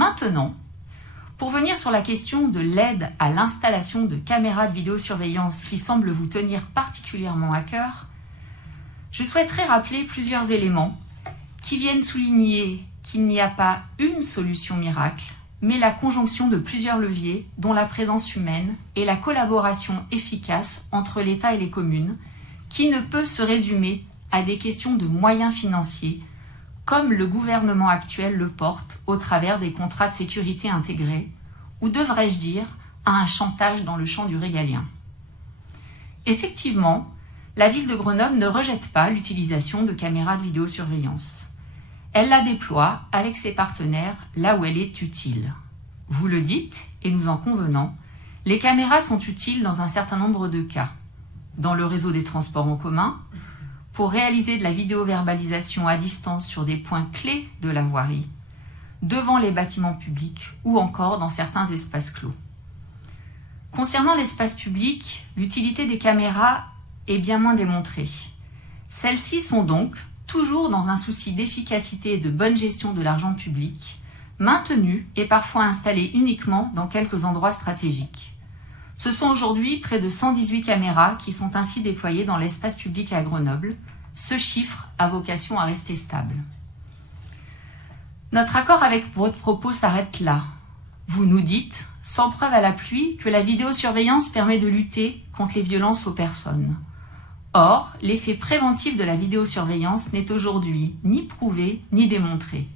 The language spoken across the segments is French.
Maintenant, pour venir sur la question de l'aide à l'installation de caméras de vidéosurveillance qui semble vous tenir particulièrement à cœur, je souhaiterais rappeler plusieurs éléments qui viennent souligner qu'il n'y a pas une solution miracle, mais la conjonction de plusieurs leviers dont la présence humaine et la collaboration efficace entre l'État et les communes, qui ne peut se résumer à des questions de moyens financiers, comme le gouvernement actuel le porte au travers des contrats de sécurité intégrés, ou devrais-je dire, à un chantage dans le champ du régalien. Effectivement, la ville de Grenoble ne rejette pas l'utilisation de caméras de vidéosurveillance. Elle la déploie avec ses partenaires là où elle est utile. Vous le dites, et nous en convenons, les caméras sont utiles dans un certain nombre de cas. Dans le réseau des transports en commun, pour réaliser de la vidéoverbalisation à distance sur des points clés de la voirie, devant les bâtiments publics ou encore dans certains espaces clos. Concernant l'espace public, l'utilité des caméras est bien moins démontrée. Celles-ci sont donc, toujours dans un souci d'efficacité et de bonne gestion de l'argent public, maintenues et parfois installées uniquement dans quelques endroits stratégiques. Ce sont aujourd'hui près de 118 caméras qui sont ainsi déployées dans l'espace public à Grenoble. Ce chiffre a vocation à rester stable. Notre accord avec votre propos s'arrête là. Vous nous dites, sans preuve à l'appui, que la vidéosurveillance permet de lutter contre les violences aux personnes. Or, l'effet préventif de la vidéosurveillance n'est aujourd'hui ni prouvé ni démontré.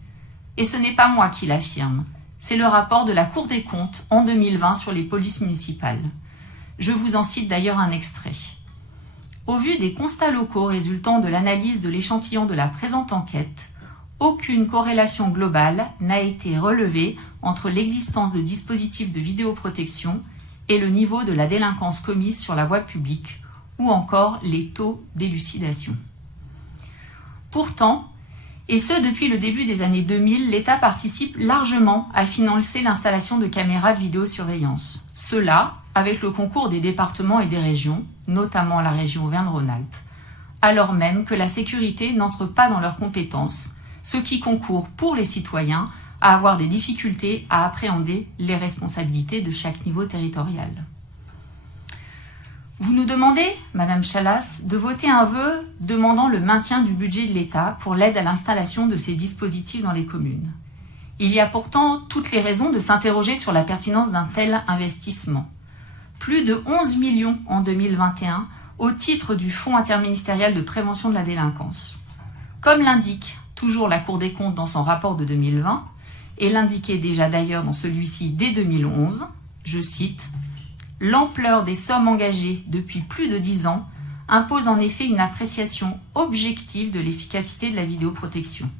Et ce n'est pas moi qui l'affirme, c'est le rapport de la Cour des comptes en 2020 sur les polices municipales. Je vous en cite d'ailleurs un extrait. Au vu des constats locaux résultant de l'analyse de l'échantillon de la présente enquête, aucune corrélation globale n'a été relevée entre l'existence de dispositifs de vidéoprotection et le niveau de la délinquance commise sur la voie publique, ou encore les taux d'élucidation. Pourtant, et ce depuis le début des années 2000, l'État participe largement à financer l'installation de caméras de vidéosurveillance. Cela avec le concours des départements et des régions, notamment la région Auvergne-Rhône-Alpes, alors même que la sécurité n'entre pas dans leurs compétences, ce qui concourt pour les citoyens à avoir des difficultés à appréhender les responsabilités de chaque niveau territorial. Vous nous demandez, Madame Chalas, de voter un vœu demandant le maintien du budget de l'État pour l'aide à l'installation de ces dispositifs dans les communes. Il y a pourtant toutes les raisons de s'interroger sur la pertinence d'un tel investissement. Plus de 11 millions en 2021 au titre du Fonds interministériel de prévention de la délinquance. Comme l'indique toujours la Cour des comptes dans son rapport de 2020, et l'indiquait déjà d'ailleurs dans celui-ci dès 2011, je cite, « L'ampleur des sommes engagées depuis plus de 10 ans impose en effet une appréciation objective de l'efficacité de la vidéoprotection.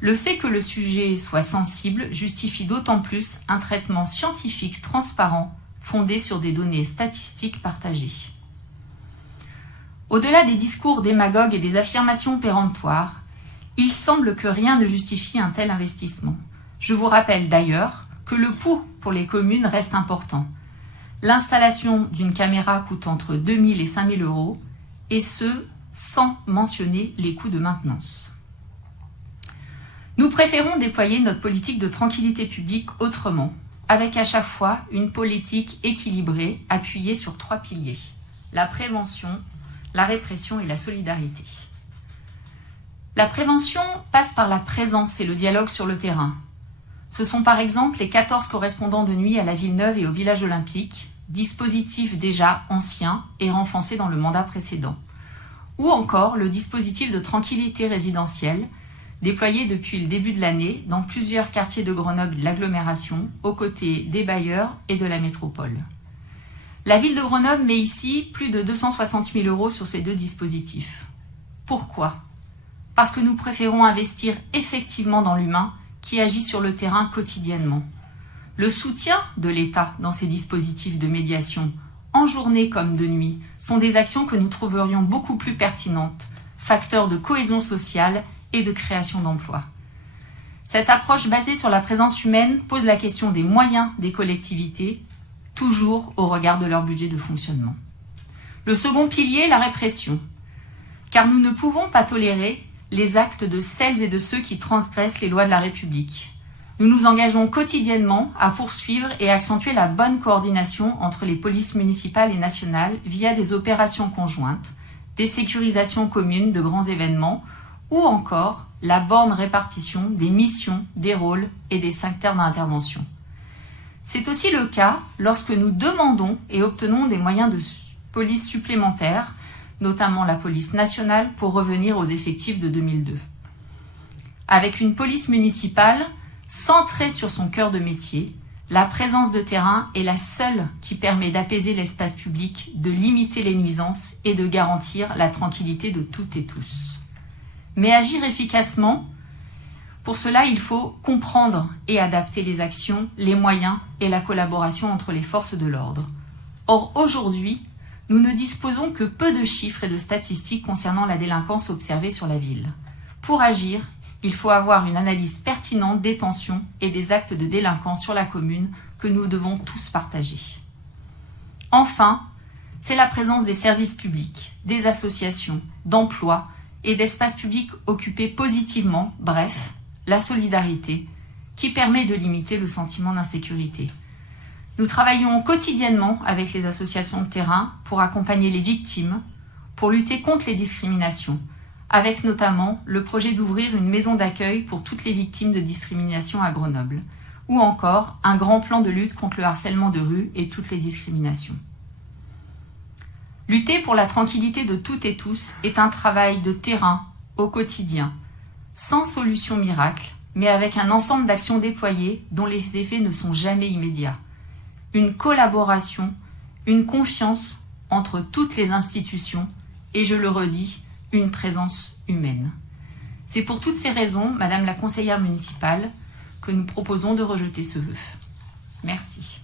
Le fait que le sujet soit sensible justifie d'autant plus un traitement scientifique transparent fondé sur des données statistiques partagées. » Au-delà des discours démagogues et des affirmations péremptoires, il semble que rien ne justifie un tel investissement. Je vous rappelle d'ailleurs que le coût pour les communes reste important. L'installation d'une caméra coûte entre 2 000 et 5 000 euros, et ce, sans mentionner les coûts de maintenance. Nous préférons déployer notre politique de tranquillité publique autrement, avec à chaque fois une politique équilibrée appuyée sur 3 piliers, la prévention, la répression et la solidarité. La prévention passe par la présence et le dialogue sur le terrain. Ce sont par exemple les 14 correspondants de nuit à la Ville-Neuve et au village olympique, dispositif déjà ancien et renforcé dans le mandat précédent. Ou encore le dispositif de tranquillité résidentielle, déployé depuis le début de l'année dans plusieurs quartiers de Grenoble et de l'agglomération, aux côtés des bailleurs et de la métropole. La ville de Grenoble met ici plus de 260 000 euros sur ces 2 dispositifs. Pourquoi ? Parce que nous préférons investir effectivement dans l'humain qui agit sur le terrain quotidiennement. Le soutien de l'État dans ces dispositifs de médiation, en journée comme de nuit, sont des actions que nous trouverions beaucoup plus pertinentes, facteurs de cohésion sociale et de création d'emplois. Cette approche basée sur la présence humaine pose la question des moyens des collectivités, toujours au regard de leur budget de fonctionnement. Le second pilier, la répression. Car nous ne pouvons pas tolérer les actes de celles et de ceux qui transgressent les lois de la République. Nous nous engageons quotidiennement à poursuivre et accentuer la bonne coordination entre les polices municipales et nationales via des opérations conjointes, des sécurisations communes de grands événements ou encore la borne répartition des missions, des rôles et des secteurs d'intervention. C'est aussi le cas lorsque nous demandons et obtenons des moyens de police supplémentaires, notamment la police nationale, pour revenir aux effectifs de 2002. Avec une police municipale centrée sur son cœur de métier, la présence de terrain est la seule qui permet d'apaiser l'espace public, de limiter les nuisances et de garantir la tranquillité de toutes et tous. Mais agir efficacement, pour cela, il faut comprendre et adapter les actions, les moyens et la collaboration entre les forces de l'ordre. Or, aujourd'hui, nous ne disposons que peu de chiffres et de statistiques concernant la délinquance observée sur la ville. Pour agir, il faut avoir une analyse pertinente des tensions et des actes de délinquance sur la commune que nous devons tous partager. Enfin, c'est la présence des services publics, des associations, d'emplois et d'espaces publics occupés positivement, bref, la solidarité, qui permet de limiter le sentiment d'insécurité. Nous travaillons quotidiennement avec les associations de terrain pour accompagner les victimes, pour lutter contre les discriminations, avec notamment le projet d'ouvrir une maison d'accueil pour toutes les victimes de discrimination à Grenoble, ou encore un grand plan de lutte contre le harcèlement de rue et toutes les discriminations. Lutter pour la tranquillité de toutes et tous est un travail de terrain au quotidien, sans solution miracle, mais avec un ensemble d'actions déployées dont les effets ne sont jamais immédiats. Une collaboration, une confiance entre toutes les institutions et, je le redis, une présence humaine. C'est pour toutes ces raisons, Madame la conseillère municipale, que nous proposons de rejeter ce vœu. Merci.